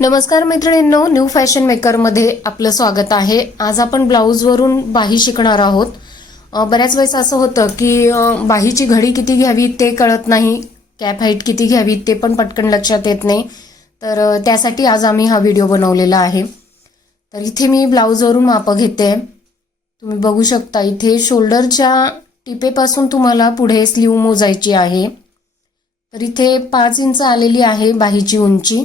नमस्कार मैत्रिणींनो new fashion मेकरमध्ये आपलं स्वागत आहे. आज आपण ब्लाऊजवरून बाही शिकणार आहोत. बऱ्याच वेळेस असं होतं की बाहीची घडी किती घ्यावी ते कळत नाही कॅप हाईट किती घ्यावी ते पण पटकन लक्षात येत नाही. तर त्यासाठी आज आम्ही हा व्हिडिओ बनवलेला आहे. तर इथे मी ब्लाऊजवरून मापं घेते. तुम्ही बघू शकता इथे शोल्डरच्या टिपेपासून तुम्हाला पुढे स्लीव मोजायची आहे. तर इथे पाच इंच आलेली आहे बाहीची उंची.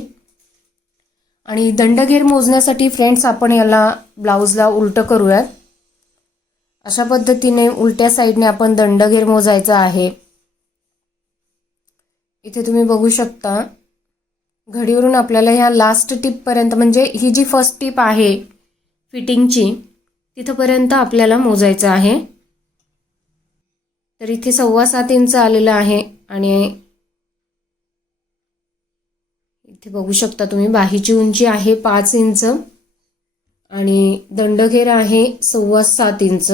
आणि दंडघेर मोजण्यासाठी फ्रेंड्स आपण याला ब्लाऊजला उलटं करूयात. अशा पद्धतीने उलट्या साईडने आपण दंडघेर मोजायचा आहे. इथे तुम्ही बघू शकता घडीवरून आपल्याला ह्या लास्ट टिपपर्यंत म्हणजे ही जी फर्स्ट टिप आहे फिटिंगची तिथंपर्यंत आपल्याला मोजायचं आहे. तर इथे सव्वा सात इंच आलेलं आहे आणि इथे बघू शकता तुम्ही बाहीची उंची आहे पाच इंच आणि दंडघेर आहे सव्वा सात इंच.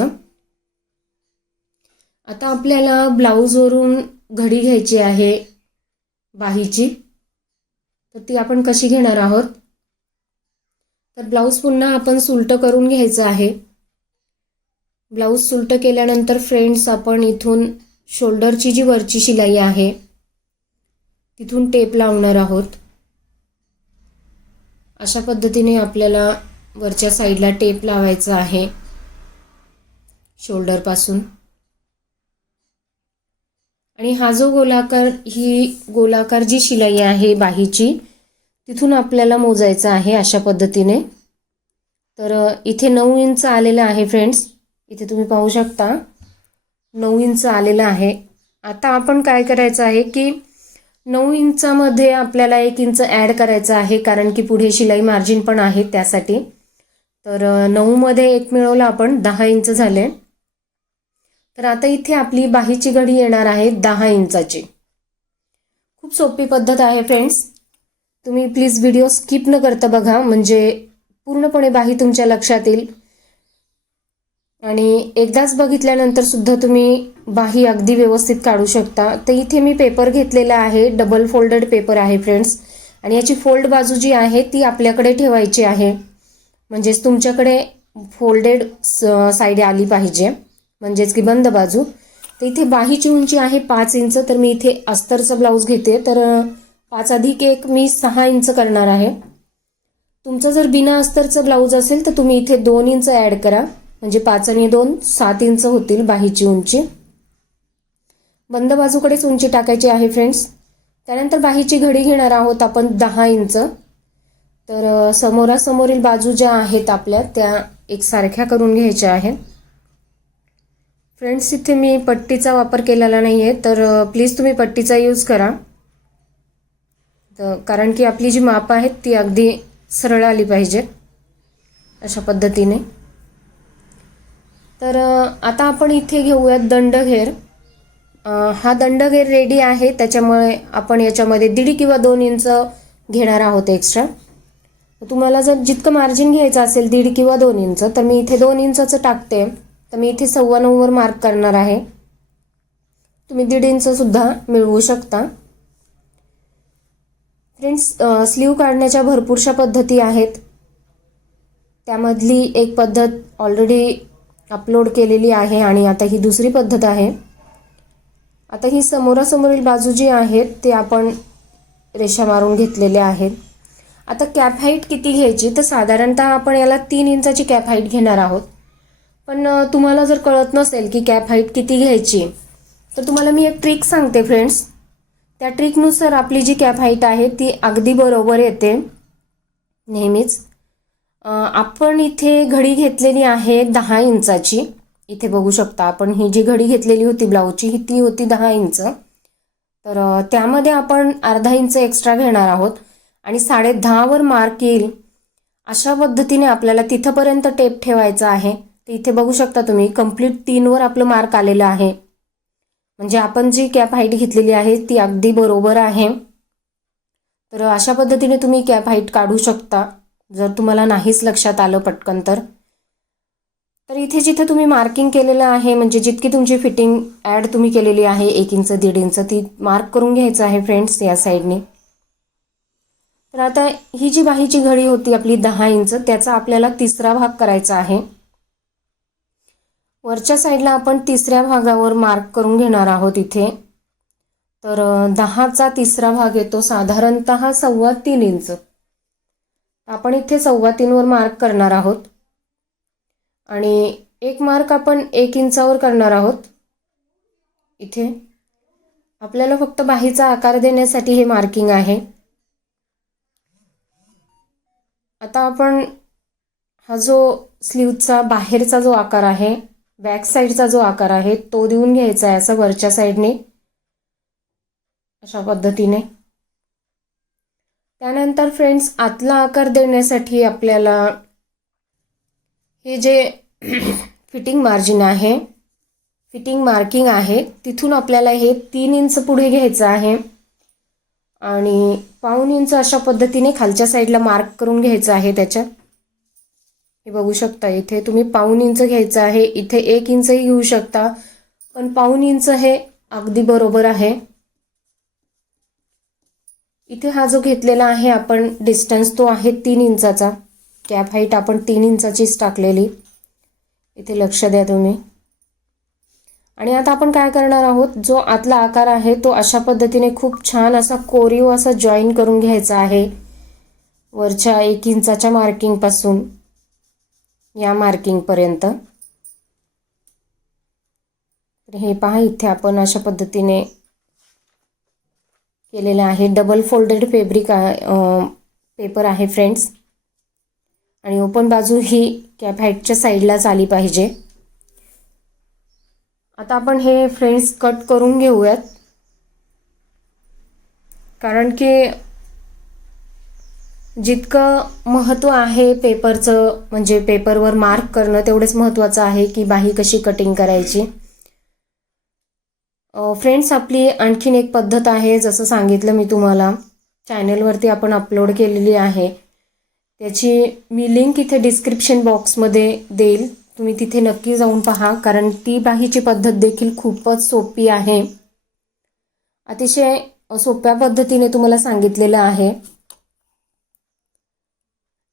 आता आपल्याला ब्लाऊजवरून घडी घ्यायची आहे बाहीची. तर ती आपण कशी घेणार आहोत? तर ब्लाऊज पुन्हा आपण सुलट करून घ्यायचं आहे. ब्लाऊज सुलट केल्यानंतर फ्रेंड्स आपण इथून शोल्डरची जी वरची शिलाई आहे तिथून टेप लावणार आहोत. अशा पद्धतीने आपल्याला वरच्या साईडला टेप लावायचा आहे. शोल्डरपासून आणि हा जो गोलाकार ही गोलाकार जी शिलाई आहे बाहीची तिथून आपल्याला मोजायचं आहे अशा पद्धतीने. तर इथे नऊ इंच आलेलं आहे फ्रेंड्स. इथे तुम्ही पाहू शकता. नऊ इंच आलेलं आहे. आता आपण काय करायचं आहे की नऊ इंचामध्ये आपल्याला एक इंच ॲड करायचं आहे कारण की पुढे शिलाई मार्जिन पण आहे त्यासाठी. तर नऊमध्ये एक मिळवलं आपण दहा इंच झाले. तर आता इथे आपली बाहीची घडी येणार आहे दहा इंचाची. खूप सोपी पद्धत आहे फ्रेंड्स. तुम्ही प्लीज व्हिडिओ स्किप न करता बघा म्हणजे पूर्णपणे बाही तुमच्या लक्षात येईल. आणि एकदाच बघितल्यानंतर सुद्धा तुम्ही बाही अगदी व्यवस्थित काढू शकता. तर इथे मी पेपर घेतलेला आहे. डबल फोल्डेड पेपर आहे फ्रेंड्स. आणि याची फोल्ड बाजू जी आहे ती आपल्याकडे ठेवायची आहे. म्हणजेच तुमच्याकडे फोल्डेड साईड आली पाहिजे. म्हणजेच की बंद बाजू. तर इथे बाहीची उंची आहे पाच इंच. तर मी इथे अस्तरचं ब्लाऊज घेते. तर पाच अधिक एक मी सहा इंच करणार आहे. तुमचं जर बिना अस्तरचं ब्लाऊज असेल तर तुम्ही इथे दोन इंच ॲड करा. म्हणजे पाच आणि दोन सात इंच होतील बाहीची उंची. बंद बाजूकडेच उंची टाकायची आहे फ्रेंड्स त्यानंतर बाहीची घडी घेणार आहोत आपण दहा इंच. तर समोरासमोरील बाजू ज्या आहेत आपल्या त्या एकसारख्या करून घ्यायच्या आहेत. फ्रेंड्स इथे मी पट्टीचा वापर केलेला नाही आहे तर प्लीज तुम्ही पट्टीचा यूज करा. तर कारण की आपली जी माप आहेत ती अगदी सरळ आली पाहिजे अशा पद्धतीने. तर आता आपण इथे घेऊयात दंडघेर. हा दंडघेर रेडी आहे. त्याच्यामुळे आपण याच्यामध्ये दीड किंवा दोन इंच घेणार आहोत एक्स्ट्रा तुम्हाला जर जितकं मार्जिन घ्यायचं असेल दीड किंवा दोन इंच तर मी इथे दोन इंचाचं टाकते. तर मी इथे सव्वा नऊवर मार्क करणार आहे. तुम्ही दीड इंचसुद्धा मिळवू शकता. फ्रेंड्स स्लीव काढण्याच्या भरपूरशा पद्धती आहेत. त्यामधली एक पद्धत ऑलरेडी अपलोड केलेली आहे आणि आता ही दुसरी पद्धत आहे. आता ही समोरासमोरील बाजू जी आहेत ते आपण रेषा मारून घेतलेल्या आहेत. आता कॅप हाईट किती घ्यायची? तर साधारणतः आपण याला तीन इंचाची कॅप हाईट घेणार आहोत. पण तुम्हाला जर कळत नसेल की कॅप हाईट किती घ्यायची तर तुम्हाला मी एक ट्रिक सांगते फ्रेंड्स. त्या ट्रिकनुसार आपली जी कॅप हाईट आहे ती अगदी बरोबर येते. नेहमीच. आपण इथे घडी घेतलेली आहे दहा इंचाची. इथे बघू शकता आपण ही जी घडी घेतलेली होती ब्लाऊजची ही ती होती दहा इंच. तर त्यामध्ये आपण अर्धा इंच एक्स्ट्रा घेणार आहोत आणि साडे दहावर मार्क येईल. अशा पद्धतीने आपल्याला तिथंपर्यंत टेप ठेवायचा आहे. तर इथे बघू शकता तुम्ही कंप्लीट तीनवर आपलं मार्क आलेलं आहे. म्हणजे आपण जी कॅप हाईट घेतलेली आहे ती अगदी बरोबर आहे. तर अशा पद्धतीने तुम्ही कॅप हाईट काढू शकता. जर तुम्हाला नाहीच लक्षात आलं पटकन तर. तर इथे जिथे तुम्ही मार्किंग केलेलं आहे म्हणजे जितकी तुमची फिटिंग ॲड तुम्ही केलेली आहे एक इंच दीड इंच ती मार्क करून घ्यायचं आहे फ्रेंड्स या साईडने तर आता ही जी बाहीची घडी होती आपली दहा इंच त्याचा आपल्याला तिसरा भाग करायचा आहे. वरच्या साईडला आपण तिसऱ्या भागावर मार्क करून घेणार आहोत इथे. तर दहाचा तिसरा भाग येतो साधारणत सव्वा तीन इंच. आपण इथे सव्वा तीनवर मार्क करणार आहोत. आणि एक मार्क आपण एक इंचावर करणार आहोत. इथे. आपल्याला फक्त बाहीचा आकार देण्यासाठी हे मार्किंग आहे. आता आपण हा जो स्लीवचा बाहेरचा जो आकार आहे बॅक साईडचा जो आकार आहे तो देऊन घ्यायचा आहे असं वरच्या साईडने अशा पद्धतीने. त्यानंतर फ्रेंड्स आतला आकार देण्यासाठी आपल्याला हे जे फिटिंग मार्जिन आहे फिटिंग मार्किंग आहे तिथून आपल्याला हे तीन इंच पुढे घ्यायचं आहे. आणि पाऊन इंच अशा पद्धतीने खालच्या साईडला मार्क करून घ्यायचं आहे त्याच्यात. हे बघू शकता इथे तुम्ही पाऊन इंच घ्यायचं आहे इथे एक इंचही घेऊ शकता. पण पाऊन इंच हे अगदी बरोबर आहे. इथे हा जो घेतलेला आहे आपण डिस्टन्स तो आहे तीन इंचाचा. कॅप हाईट आपण तीन इंचाचीच टाकलेली. इथे लक्ष द्या तुम्ही. आणि आता आपण काय करणार आहोत जो आतला आकार आहे तो अशा पद्धतीने खूप छान असा कोरीव असा जॉईन करून घ्यायचा आहे. वरच्या एक इंचाच्या मार्किंगपासून या मार्किंगपर्यंत हे पहा इथे आपण अशा पद्धतीने केलेलं आहे. डबल फोल्डेड फेब्रिक पेपर आहे फ्रेंड्स आणि ओपन बाजू ही कॅप हाईटच्या साईडलाच आली पाहिजे. आता आपण हे फ्रेंड्स कट करून घेऊयात. कारण की जितकं महत्त्व आहे पेपरचं म्हणजे पेपरवर मार्क करणं तेवढंच महत्त्वाचं आहे की बाही कशी कटिंग करायची. फ्रेंड्स आपली आणखीन एक पद्धत आहे जसं सांगितलं मी तुम्हाला. चॅनलवरती आपण अपलोड केलेली आहे. त्याची मी लिंक इथे डिस्क्रिप्शन बॉक्समध्ये देईल. तुम्ही तिथे नक्की जाऊन पहा कारण ती बाहीची पद्धत देखील खूपच सोपी आहे. अतिशय सोप्या पद्धतीने तुम्हाला सांगितलेलं आहे.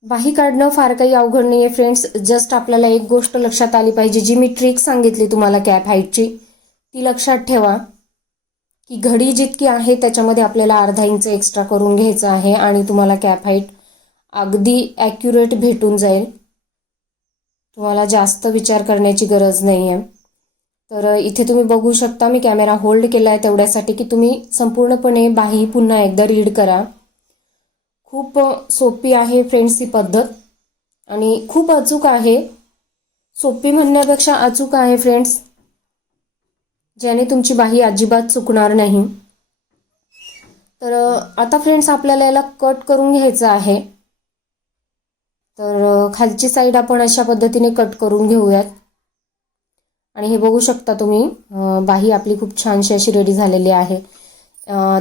बाही काढणं फार काही अवघड नाही आहे फ्रेंड्स जस्ट आपल्याला एक गोष्ट लक्षात आली पाहिजे जी मी ट्रिक सांगितली तुम्हाला कॅप हाईटची ती लक्षात ठेवा की घडी जितकी आहे त्याच्यामध्ये आपल्याला अर्धा इंच एक्स्ट्रा करून घ्यायचं आहे आणि तुम्हाला कॅप हाईट अगदी ॲक्युरेट भेटून जाईल. तुम्हाला जास्त विचार करण्याची गरज नाही आहे तर इथे तुम्ही बघू शकता मी कॅमेरा होल्ड केला आहे तेवढ्यासाठी की तुम्ही संपूर्णपणे बाही पुन्हा एकदा रीड करा. खूप सोपी आहे फ्रेंड्स ही पद्धत आणि खूप अचूक आहे. सोपी म्हणण्यापेक्षा अचूक आहे फ्रेंड्स ज्याने तुमची बाही अजिबात चुकणार नाही. तर आता फ्रेंड्स आपल्याला याला कट करून घ्यायचं आहे. तर खालची साईड आपण अशा पद्धतीने कट करून घेऊयात. आणि हे बघू शकता तुम्ही बाही आपली खूप छानशी अशी रेडी झालेली आहे.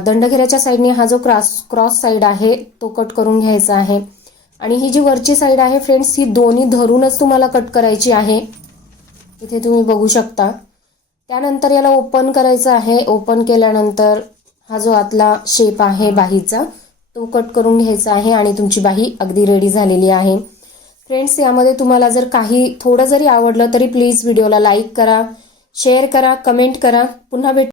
दंडघेऱ्याच्या साईडने हा जो क्रॉस क्रॉस साईड आहे तो कट करून घ्यायचा आहे. आणि ही जी वरची साईड आहे फ्रेंड्स ही दोन्ही धरूनच तुम्हाला कट करायची आहे. इथे तुम्ही बघू शकता. त्यानंतर याला ओपन करायचं आहे. ओपन केल्यानंतर हा जो आतला शेप आहे बाहीचा तो कट करून घ्यायचा आहे आणि तुमची बाही अगदी रेडी झालेली आहे. फ्रेंड्स यामध्ये तुम्हाला जर काही थोडं जरी आवडलं तरी प्लीज व्हिडिओला लाईक करा शेअर करा कमेंट करा. पुन्हा भेट